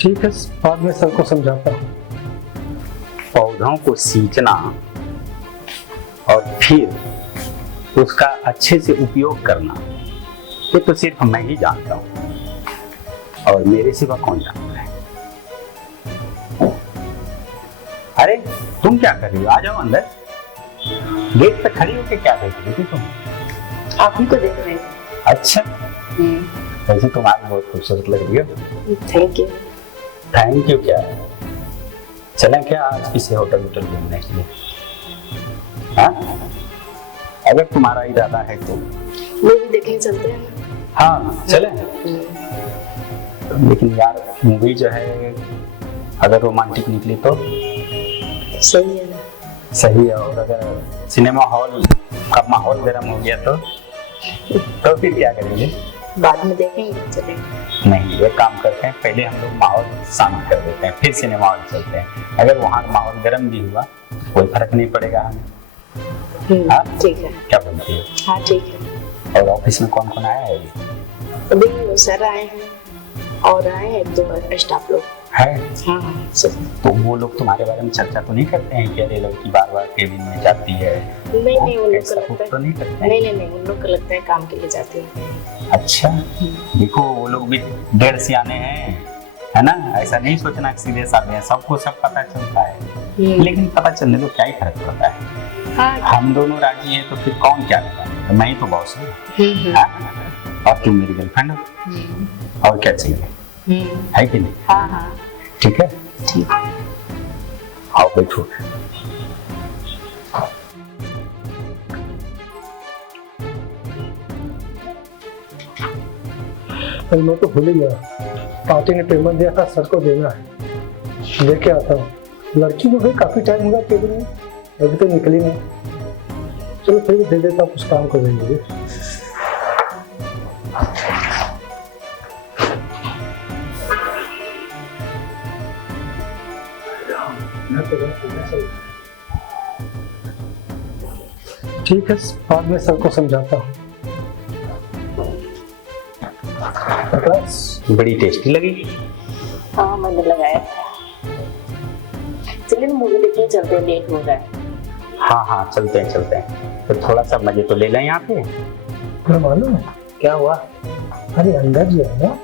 ठीक है, बाद में सर को समझाता हूँ। पौधों को सींचना और फिर उसका अच्छे से उपयोग करना, ये तो सिर्फ मैं ही जानता हूँ और मेरे सिवा कौन जानता है। अरे तुम क्या कर रही हो? आ जाओ अंदर। गेट पे खड़ी होकर क्या देख रही थी तुम? आप ही को देख रहे थे। अच्छा, वैसे तुम आज बहुत खूबसूरत लग रही हो। Thank you. थैंक यू क्या है? चलें क्या आज किसी होटल घूमने के लिए? हाँ, अगर तुम्हारा इरादा है तो मूवी देखने चलते हैं। हाँ चलें। लेकिन यार मूवी जो है अगर रोमांटिक निकली तो सही है ना? सही है, और अगर सिनेमा हॉल का माहौल गर्म हो गया तो फिर क्या करेंगे? बाद में देखेंगे, चलेंगे। नहीं, एक काम करते हैं, पहले हम लोग माहौल शांत कर देते हैं, फिर सिनेमा हॉल चलते हैं। अगर वहाँ माहौल गर्म भी हुआ कोई फर्क नहीं पड़ेगा हमें। हाँ ठीक है। क्या बोलती हो? हाँ ठीक है। और ऑफिस में कौन कौन आया है अभी? सर आए हैं और आए हैं 2 स्टाफ लोग है। हाँ तो वो लोग तुम्हारे बारे में चर्चा तो नहीं करते हैं कि अरे लड़की बार बार केबिन में जाती है? नहीं नहीं, उन लोग को लगता है तो नहीं करते हैं? नहीं, उन लोग को लगता है काम के लिए जाती है। अच्छा, देखो वो लोग भी डेढ़ सियाने हैं, है ना? ऐसा नहीं सोचना कि सीधे साधे हैं, सबको सब पता चलता है। लेकिन पता चलने तो क्या ही फर्क पड़ता है। हाँ। हम दोनों राजी हैं तो फिर कौन क्या करेगा? तो मैं ही तो बॉस हूँ। और तुम मेरी गर्लफ्रेंड हो, और क्या चाहिए? है कि नहीं? हाँ हाँ ठीक है। ठीक है। आओ बैठो। मैं तो भूल ही गया, पार्टी ने पेमेंट दिया था, सर को देना है। लेके आता हूँ। लड़की को भी काफी टाइम होगा केबिन में, अभी तो निकली नहीं। चलो फिर भी दे देता हूँ, कुछ काम कर देंगे। ठीक है, बाद में सर को समझाता हूँ। बड़ी टेस्टी लगी। हाँ मैंने लगाया था। चलिए मूवी देखने चलते हैं, लेट हो रहा है। हाँ चलते हैं। तो थोड़ा सा मजे तो ले लें यहाँ पे। मैं मालूम है क्या हुआ? अरे अंदर जो है ना,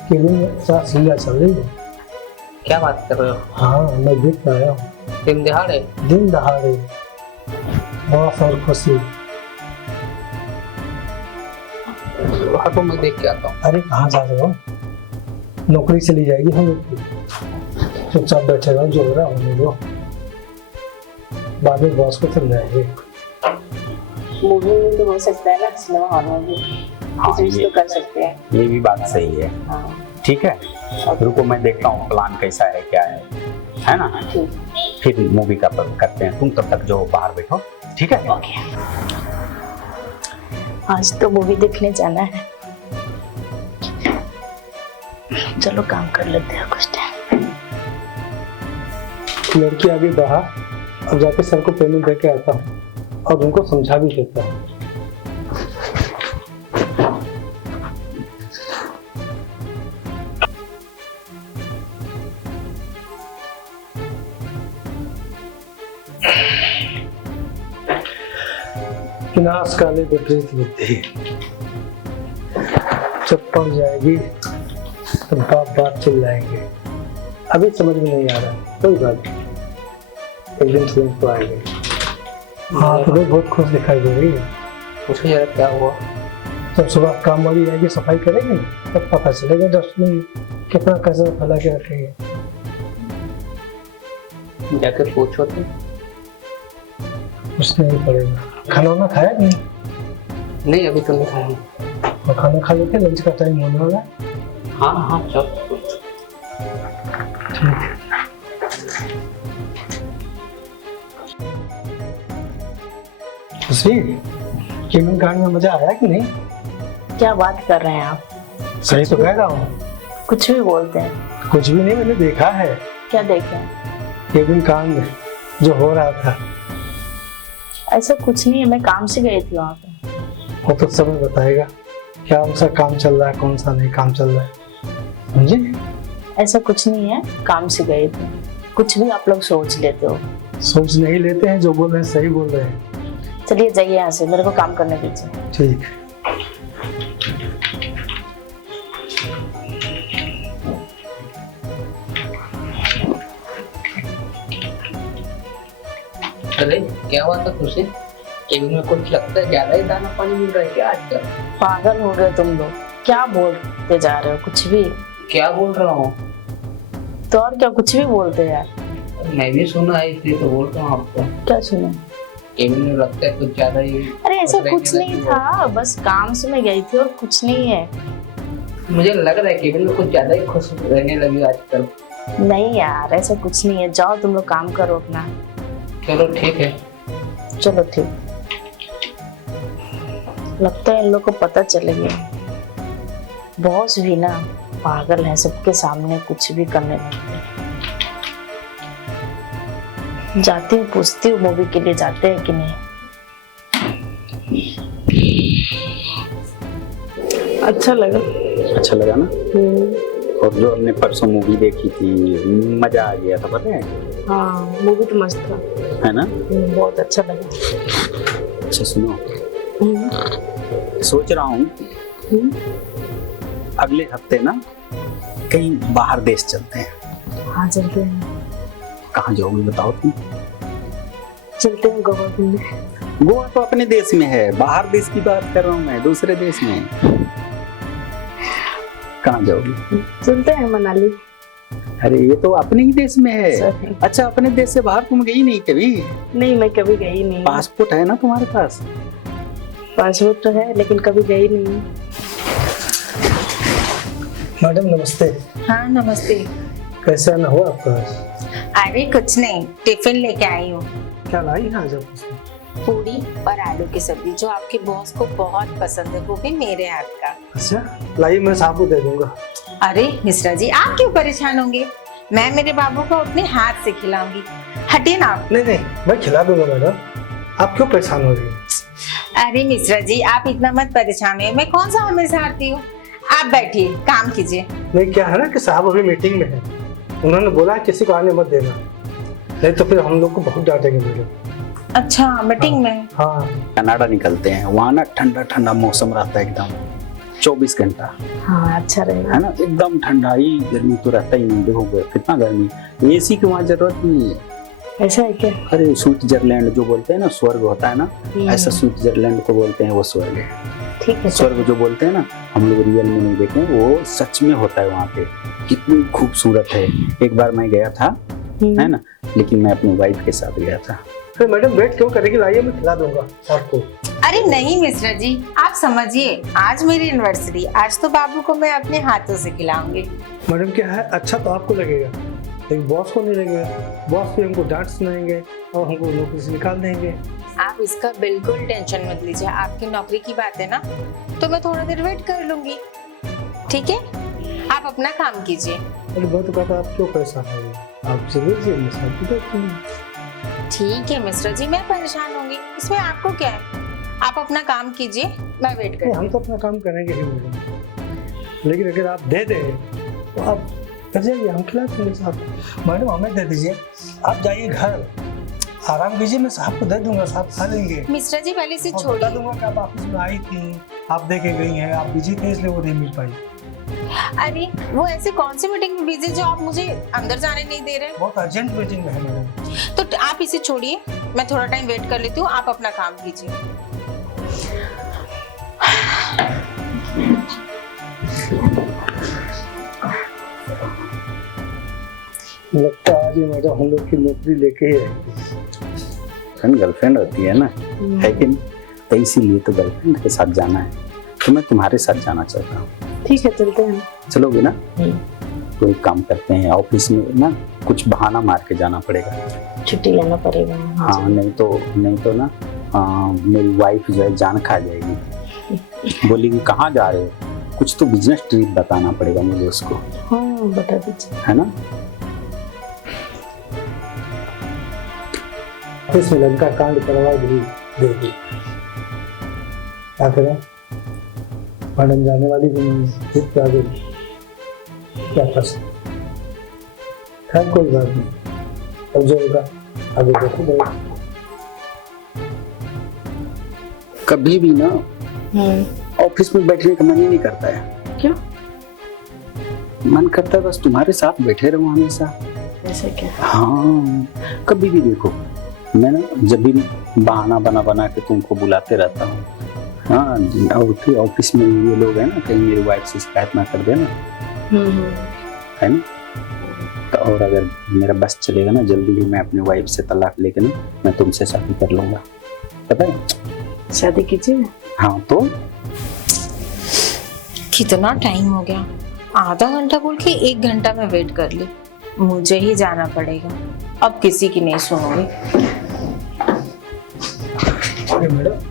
केबिन में सांस लीला चल रही है। क्या बात कर रहे हो? हाँ मैं देख पाया हूँ। दिन दहाड़े? दिन दहाड़े बॉस और खुशी। हटो, मैं देख के आता हूँ। अरे कहाँ जा रहे हो? नौकरी चली जाएगी हम लोग की। चुपचाप बैठे रहो, जो हो रहा होने दो, बाद में बॉस को समझाएंगे। मूवी में तो हो सकता है ना, सिनेमा हॉल में भी कुछ तो कर सकते हैं। ये भी बात सही है। हाँ ठीक है, रुको मैं देखता हूँ प्लान कैसा है, क्या है ना? फिर मूवी का करते हैं। तुम तब तक जो बाहर बैठो, ठीक है? ओके। आज तो मूवी देखने जाना है, चलो काम कर लेते हैं कुछ टाइम। लड़की आगे बाहर, अब जाके सर को पेमेंट दे के आता हूँ और उनको समझा भी देता हूँ। नाश काले विपरीत बुद्धि, जब पड़ जाएगी तो बाप बाप चिल्लाएंगे। अभी समझ में नहीं आ रहा, कोई बात नहीं, एक दिन समझ तो आएंगे। हाँ तुम्हें बहुत खुश दिखाई दे रही है। पूछो यार क्या हुआ? जब सुबह काम वाली आएगी, सफाई करेगी ना, तब पता चलेगा डस्टबिन कितना कचरा फैला के रखेंगे। जाकर पूछो तो। कुछ नहीं पड़ेगा। खाना वाना खाया नहीं? नहीं अभी तो नहीं खाया। और खाना खा लेते, लंच का टाइम होने वाला है। हाँ चल ठीक है। केबिन कार्ड में मजा आया कि नहीं? क्या बात कर रहे हैं आप? सही तो कह रहा हूँ। कुछ भी बोलते हैं। कुछ भी नहीं, मैंने देखा है। क्या देखें? केबिन कांड में जो हो रहा था। ऐसा कुछ नहीं है, मैं काम से गई थी वहाँ पे। वो तो समय बताएगा क्या उनका काम चल रहा है, कौन सा नहीं काम चल रहा है, समझे? ऐसा कुछ नहीं है, काम से गए थे। कुछ भी आप लोग सोच लेते हो। सोच नहीं लेते हैं, जो बोल रहे हैं सही बोल रहे हैं। चलिए जाइए यहाँ से, मेरे को काम करने दीजिए। ठीक है। अरे क्या हुआ था खुशी? केबिन में कुछ लगता है ज्यादा ही दाना पानी मिल रहा है क्या आजकल? पागल हो गए तुम लोग, क्या बोलते जा रहे हो? कुछ भी। क्या बोल रहा हूँ? तो और क्या, कुछ भी बोलते हैं यार। मैं भी सुना है इसलिए तो बोल रहा हूँ आपको। क्या सुना? केबिन में लगता है कुछ ज्यादा ही। अरे ऐसा रहने कुछ नहीं लगी था, बस काम से मैं गई थी और कुछ नहीं है। हो। मुझे लग रहा है केबिन में कुछ ज्यादा ही खुश रहने लगी आजकल। नहीं यार, ऐसा कुछ नहीं है। जाओ तुम लोग काम करो अपना। चलो ठीक है। चलो ठीक। लगता है इन लोग को पता चल गया। बॉस भी ना पागल है, सबके सामने कुछ भी करने लगते हैं। जाती हूँ, पूछती हूँ मूवी के लिए जाते हैं कि नहीं। अच्छा लगा। अच्छा लगा ना? और जो हमने परसों मूवी देखी थी, मजा आ गया था, पता है? हाँ, मूवी तो मस्त था, है ना? बहुत अच्छा लगा। अच्छा सुनो, सोच रहा हूँ अगले हफ्ते ना कहीं बाहर देश चलते हैं। हाँ चलते हैं। कहाँ जाओगे बताओ तुम? चलते हैं गोवा घूमने। गोवा तो अपने देश में है, बाहर देश की बात कर रहा हूँ मैं, दूसरे देश में। कहाँ जाओगी? चलते हैं मनाली। अरे ये तो अपने ही देश में है। सही। अच्छा, अपने देश से बाहर तुम गई नहीं कभी? नहीं, मैं कभी गई नहीं। पासपोर्ट है ना तुम्हारे पास? पासपोर्ट तो है लेकिन कभी गई नहीं। मैडम नमस्ते। हाँ नमस्ते। कैसे आना हुआ आपका? अरे कुछ नहीं, टिफिन लेके आई हूँ। क्या लाई है आज आप? पूरी और आलू की सब्जी जो आपके बॉस को बहुत पसंद है, वो भी मेरे हाथ का। अच्छा लाइए, मैं साहब को दे दूंगा। अरे मिश्रा जी, आप क्यों परेशान होंगे? मैं मेरे बाबू को अपने हाथ से खिलाऊंगी। हटिए ना आप। नहीं नहीं, मैं खिला दूंगा मैडम, आप क्यों परेशान हो रही हैं? अरे मिश्रा जी, आप इतना मत परेशान है, मैं कौन सा हमेशा हारती हूँ। आप बैठिए, काम कीजिए। नहीं, क्या है ना कि साहब अभी मीटिंग में है, उन्होंने बोला किसी को आने मत देना, नहीं तो फिर हम लोग को बहुत डांटेंगे मैडम। अच्छा, मीटिंग में? हाँ। कनाडा निकलते हैं, वहाँ ना ठंडा ठंडा मौसम रहता है एकदम 24 घंटा। हाँ अच्छा रहेगा। है ना, एकदम ठंडा ही, गर्मी तो रहता ही नहीं। देखोगे कितना गर्मी, एसी की वहाँ जरूरत नहीं है। ऐसा है क्या? अरे स्विट्जरलैंड जो बोलते हैं ना, स्वर्ग होता है ना, ऐसा स्विट्जरलैंड को बोलते हैं, वो स्वर्ग है। ठीक है। स्वर्ग जो बोलते हैं ना, हम लोग रियल में नहीं देखे, वो सच में होता है वहाँ पे। कितनी खूबसूरत है। एक बार मैं गया था, है ना, लेकिन मैं अपनी वाइफ के साथ गया था। फिर मैडम वेट क्यों करेगी, लाइए मैं खिला दूंगा आपको। अरे नहीं मिश्रा जी, आप समझिए, आज मेरी एनिवर्सरी, आज तो बाबू को मैं अपने हाथों से खिलाऊंगी। मैडम क्या है, अच्छा तो आपको लगेगा लेकिन बॉस को नहीं लगेगा। बॉस भी हमको डांट सुनाएंगे और हमको नौकरी से निकाल देंगे। आप इसका बिल्कुल टेंशन मत लीजिए, आपकी नौकरी की बात है ना, तो मैं थोड़ा देर वेट कर लूंगी। ठीक है, आप अपना काम कीजिए। अरे मैं तो कहता, आप क्यों परेशान हो रही हैं? आप चलिए, मैं साथ में बैठती हूँ। ठीक है मिश्रा जी, मैं परेशान होंगी, इसमें आपको क्या है। आप अपना काम कीजिए, मैं वेट नहीं, कर। हम तो अपना काम करेंगे ही मैडम, लेकिन अगर आप दे दें तो आप कर जाइए, हम खिला देंगे साहब। मैडम हमें दे दीजिए, आप जाइए घर, आराम कीजिए, मैं साहब को दे दूंगा, साहब खा लेंगे। मिश्रा जी पहले से और बता छोड़िए। दूंगा कि आप ऑफिस में आई थी, आप देखे गई हैं, आप बिजी थे इसलिए वो नहीं मिल पाई। अरे वो ऐसे कौन सी मीटिंग में बिजी जो आप मुझे अंदर जाने नहीं दे रहे? बहुत अर्जेंट मीटिंग में है मैडम। तो आप इसे छोड़िए, मैं थोड़ा टाइम वेट कर लेती हूँ, आप अपना काम कीजिए। लगता है आज ये मैडम हम लोग की नौकरी लेके ही रहेगी। गर्लफ्रेंड होती है ना, है कि नहीं? तो इसीलिए तो गर्लफ्रेंड के साथ जाना है, तो मैं तुम्हारे साथ जाना चाहता हूँ। ठीक है, चलते हैं। चलोगे ना? तो एक काम करते हैं, ऑफिस में ना कुछ बहाना मार के जाना पड़ेगा। छुट्टी लेना पड़ेगा। हाँ, नहीं तो ना मेरी वाइफ जो है जान खा जाएगी, बोलेगी कहाँ जा रहे हो, कुछ तो बिजनेस ट्रिप बताना पड़ेगा मुझे उसको। हाँ बता दीजिए। है ना? ऑफिस में लड़का कांड करवा भी दे दी, क्या करें? मैडम जाने वाली भी नहीं है, फिर क्या करें, क्या कर सकते। खैर कोई बात नहीं, अब जो होगा आगे देखो जाएगा। कभी भी ना ऑफिस में बैठने का मन ही नहीं करता है। क्यों? मन करता है बस तुम्हारे साथ बैठे रहूं हमेशा। ऐसे क्या? हाँ, कभी भी देखो, मैं ना जब भी बहाना बना बना के तुमको बुलाते रहता हूँ। हाँ, और फिर ऑफिस में ये लोग हैं ना, कहीं मेरी वाइफ से शिकायत ना कर देना, है ना। तो और अगर मेरा बस चलेगा ना, जल्दी ही मैं अपनी वाइफ से तलाक लेके ना मैं तुमसे शादी कर लूंगा, पता है। शादी कीजिए। हाँ तो कितना टाइम हो गया, आधा घंटा बोल के 1 घंटा में वेट कर ली। मुझे ही जाना पड़ेगा, अब किसी की नहीं सुनूंगी। अरे मैडम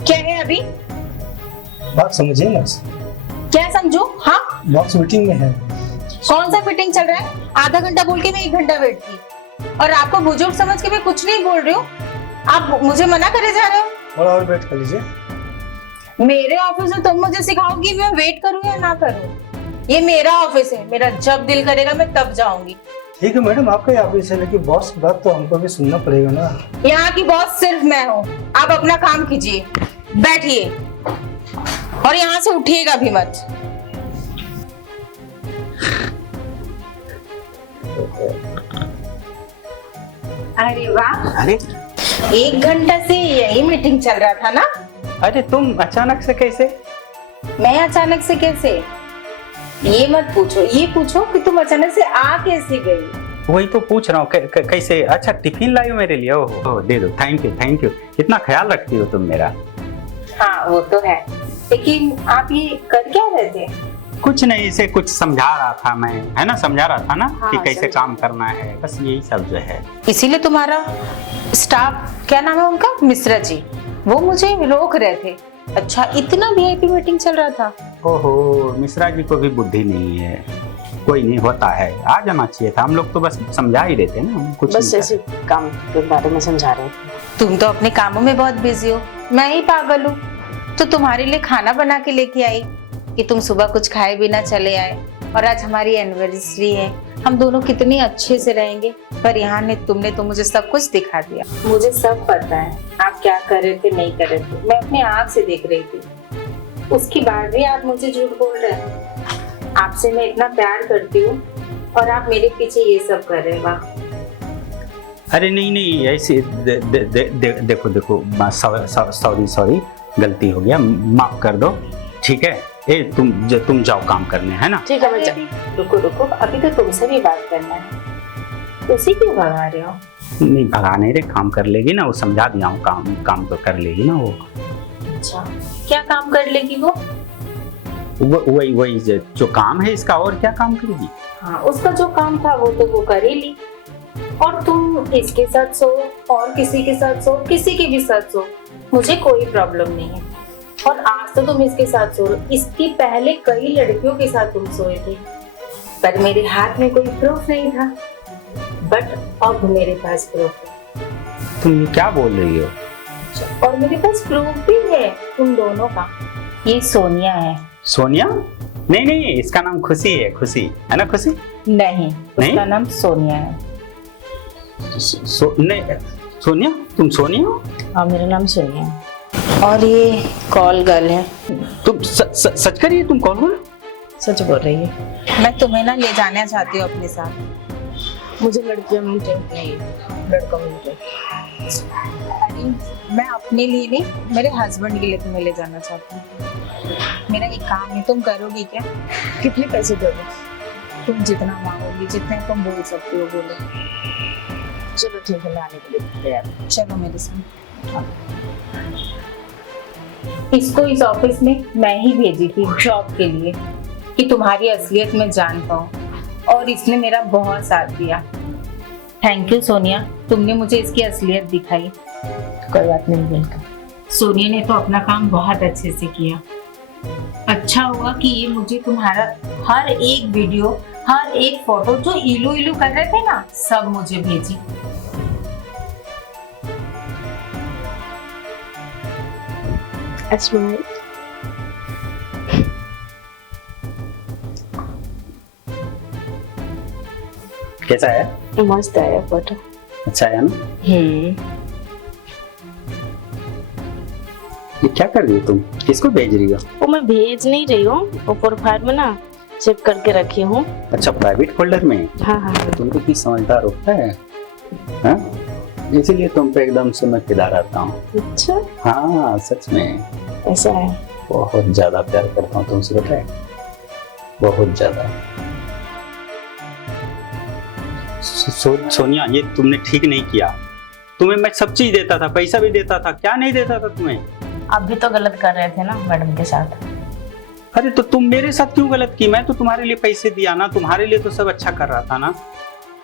क्या है अभी? बात समझिए ना, क्या समझू? हाँ, बॉक्स मीटिंग में है। कौन सा मीटिंग चल रहा है? आधा घंटा बोल के मैं 1 घंटा वेट की, और आपको बुजुर्ग समझ के मैं कुछ नहीं बोल रही हूँ, आप मुझे मना करे जा रहे हो। थोड़ा और वेट कर लीजिए। मेरे ऑफिस में तुम मुझे सिखाओगी मैं वेट करूँ या ना करूँ? ये मेरा ऑफिस है, मेरा जब दिल करेगा मैं तब जाऊंगी। ठीक है मैडम, आपका ही ऑफिस है, लेकिन बॉस की बात तो हमको भी सुनना पड़ेगा ना। यहाँ की बॉस सिर्फ मैं हूँ, आप अपना काम कीजिए, बैठिए और यहाँ से उठिएगा भी मत। अरे वाह, अरे 1 घंटा से यही मीटिंग चल रहा था ना? अरे तुम अचानक से कैसे? मैं अचानक से कैसे? ये मत पूछो, ये पूछो कि तुम अचानक से आ कैसे गई। वही तो पूछ रहा हूँ, कैसे? अच्छा, टिफिन लाई हो मेरे लिए? ओह, दे दो, थैंक यू थैंक यू, कितना ख्याल रखती हो तुम मेरा। हाँ वो तो है, लेकिन आप ये कर क्या रहे थे? कुछ नहीं, इसे कुछ समझा रहा था मैं, है ना, समझा रहा था ना हाँ, कि कैसे समझा। काम करना है, बस यही सब जो है। इसीलिए तुम्हारा स्टाफ, क्या नाम है उनका, मिश्रा जी, वो मुझे रोक रहे थे। अच्छा, इतना वीआईपी मीटिंग चल रहा था? ओहो, मिश्रा जी को भी बुद्धि नहीं है। कोई नहीं, होता है, आ जाना चाहिए था। हम लोग तो बस समझा ही रहे थे ना, कुछ बस नहीं ऐसे काम के बारे में समझा रहे थे। तुम तो अपने कामों में बहुत बिजी हो, मैं ही पागल हूँ। तो तुम्हारे लिए खाना बना के लेके आई कि तुम सुबह कुछ खाए बिना चले आए, और आज हमारी एनिवर्सरी है, हम दोनों कितने अच्छे से रहेंगे। पर यहाँ ने तुमने तो मुझे सब कुछ दिखा दिया। मुझे सब पता है आप क्या कर रहे थे, नहीं कर रहे थे, मैं अपने आँख से देख रही थी। उसके बाद भी आप मुझे झूठ बोल रहे हैं। आपसे मैं इतना प्यार करती हूँ और आप मेरे पीछे ये सब कर रहे हैं। वाह। अरे नहीं नहीं, ऐसे देखो देखो, सॉरी, गलती हो गया, माफ कर दो, ठीक है। तुम जाओ काम करने, है ना। ठीक है, मैं रुको, अभी तो तुमसे भी बात करना है। उसी क्यों भगा रहे हो? नहीं भगा नहीं रे, काम कर लेगी ना, वो समझा दिया हूँ, काम तो कर लेगी ना वो। अच्छा, क्या काम कर लेगी वो? वही जो काम है इसका, और क्या काम करेगी? हाँ, उसका जो काम था वो तो वो कर ही ली, और तुम इसके साथ सो और किसी के साथ सो, किसी के भी साथ सो, मुझे कोई प्रॉब्लम नहीं है। और आज तो तुम इसके साथ सो रहे हो, इसके पहले कई लड़कियों के साथ तुम सोए थे, पर मेरे हाथ में कोई प्रूफ नहीं था। बट अब मेरे पास प्रूफ है। तुम क्या बोल रही हो? और मेरे पास प्रूफ भी है तुम दोनों का। ये सोनिया है। सोनिया? नहीं नहीं, इसका नाम खुशी है ना, खुशी? नहीं, उसका नाम सोनिया है। नहीं, सोनिया? तुम सोनिया हो? हाँ, मेरा नाम सोनिया है। और ये कॉल गर्ल है। तुम सच करिए, तुम कौन हो? सच बोल रही है। मैं तुम्हें ना ले जाना चाहती हूँ अपने साथ। मुझे लड़कियों में इंटरेस्ट नहीं है, लड़कों में इंटरेस्ट। अरे मैं अपने लिए नहीं, मेरे हस्बैंड के लिए तुम्हें ले जाना चाहती हूँ। मेरा एक काम है, तुम करोगी क्या? कितने पैसे दोगे? तुम जितना मांगोगी, जितने तुम बोल सकते हो बोलो। चलो ठीक है, मैं आने के लिए तैयार हूँ। चलो मेरे साथ। इसको इस ऑफिस में मैं ही भेजी थी जॉब के लिए कि तुम्हारी असलियत में जान पाऊँ, और इसने मेरा बहुत साथ दिया। थैंक यू सोनिया, तुमने मुझे इसकी असलियत दिखाई। कोई बात नहीं, वेलकम। सोनिया ने तो अपना काम बहुत अच्छे से किया। अच्छा हुआ कि ये मुझे तुम्हारा हर एक वीडियो, हर एक फोटो जो इलू इलू कर रहे थे ना, सब मुझे भेजी। That's right. कैसा है? मस्त आया फोटो। अच्छा है ना? ये क्या कर रही हो तुम? किसको भेज रही हो? वो मैं भेज नहीं रही हूँ, वो प्रोफाइल में ना चेक करके रखी हूँ। अच्छा, प्राइवेट फोल्डर में? हाँ हाँ हाँ। तुम तो किस समझदार होता है, हाँ? इसीलिए तुम पे एकदम से मैं फिदा रहता हूँ। अच्छा, हाँ सच में, ऐसा है। बहुत ज्यादा प्यार करता हूँ तुमसे, पता है, बहुत ज्यादा। सोनिया, ये तुमने ठीक नहीं किया। तुम्हें मैं सब चीज देता था, पैसा भी देता था, क्या नहीं देता था तुम्हें? आप भी तो गलत कर रहे थे ना मैडम के साथ। अरे तो तुम मेरे साथ क्यों गलत की? मैं तो तुम्हारे लिए पैसे दिया ना, तुम्हारे लिए तो सब अच्छा कर रहा था ना।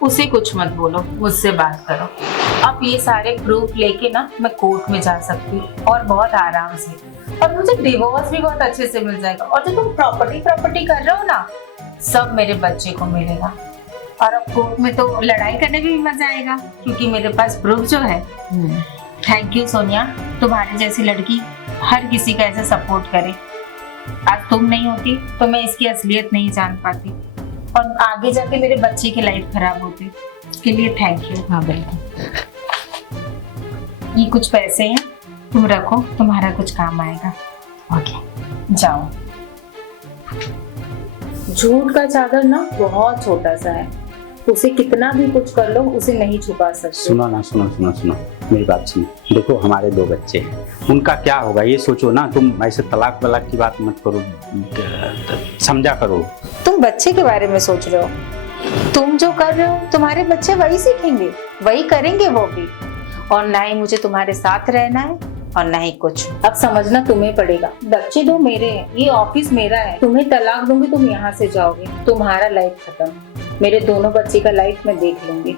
उसे कुछ मत बोलो, मुझसे बात करो। अब ये सारे प्रूफ लेके ना मैं कोर्ट में जा सकती हूँ, और बहुत आराम से, और मुझे डिवोर्स भी बहुत अच्छे से मिल जाएगा। और जो तुम प्रॉपर्टी कर रहे हो ना, सब मेरे बच्चे को मिलेगा। और अब कोर्ट में तो लड़ाई करने में भी मजा आएगा, क्योंकि मेरे पास प्रूफ जो है। थैंक यू सोनिया, तुम्हारी जैसी लड़की हर किसी का ऐसे सपोर्ट करे। आज तुम नहीं होती तो मैं इसकी असलियत नहीं जान पाती, और आगे जाके मेरे बच्चे की लाइफ खराब होती। इसके लिए थैंक यू। हाँ बिल्कुल। ये कुछ पैसे हैं, तुम रखो, तुम्हारा कुछ काम आएगा। ओके, जाओ। झूठ का चादर ना बहुत छोटा सा है, उसे कितना भी कुछ कर लो उसे नहीं छुपा सकते। सुनो ना, सुनो, मेरी बात सुनो। देखो, हमारे 2 बच्चे हैं, उनका क्या होगा ये सोचो ना। तुम ऐसे तलाक वलाक की बात मत करो, समझा करो। तुम बच्चे के बारे में सोच रहे हो, तुम जो कर रहे हो तुम्हारे बच्चे वही सीखेंगे, वही करेंगे वो भी। और ना ही मुझे तुम्हारे साथ रहना है और ना ही कुछ। अब समझना तुम्हें पड़ेगा, बच्चे 2 मेरे हैं, ये ऑफिस मेरा है। तुम्हें तलाक दूंगी, तुम यहाँ से जाओगे, तुम्हारा लाइफ खत्म। मेरे दोनों बच्चे का लाइफ मैं देख लूंगी।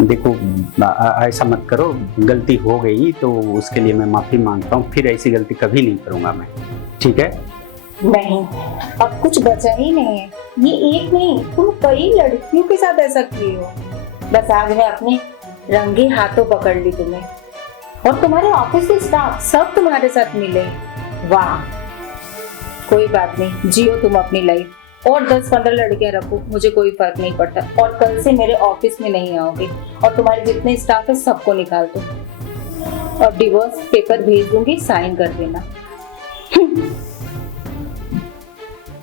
देखो, ऐसा मत करो, गलती हो गई तो उसके लिए मैं माफी मांगता हूँ, फिर ऐसी गलती कभी नहीं करूंगा मैं, ठीक है? नहीं, अब कुछ बचा ही नहीं है। ये एक नहीं, तुम कई लड़कियों के साथ ऐसा किए हो। बस आज मैं अपने रंगे हाथों पकड़ ली तुम्हें, और तुम्हारे ऑफिस के स्टाफ सब तुम्हारे साथ मिले। वाह, कोई बात नहीं, जियो तुम अपनी लाइफ, और 10-15 लड़कियां रखो, मुझे कोई फर्क नहीं पड़ता। और कल से मेरे ऑफिस में नहीं आओगे, और तुम्हारे जितने स्टाफ है सबको निकाल दो, और डिवोर्स पेपर भेज दूंगी, साइन कर देना।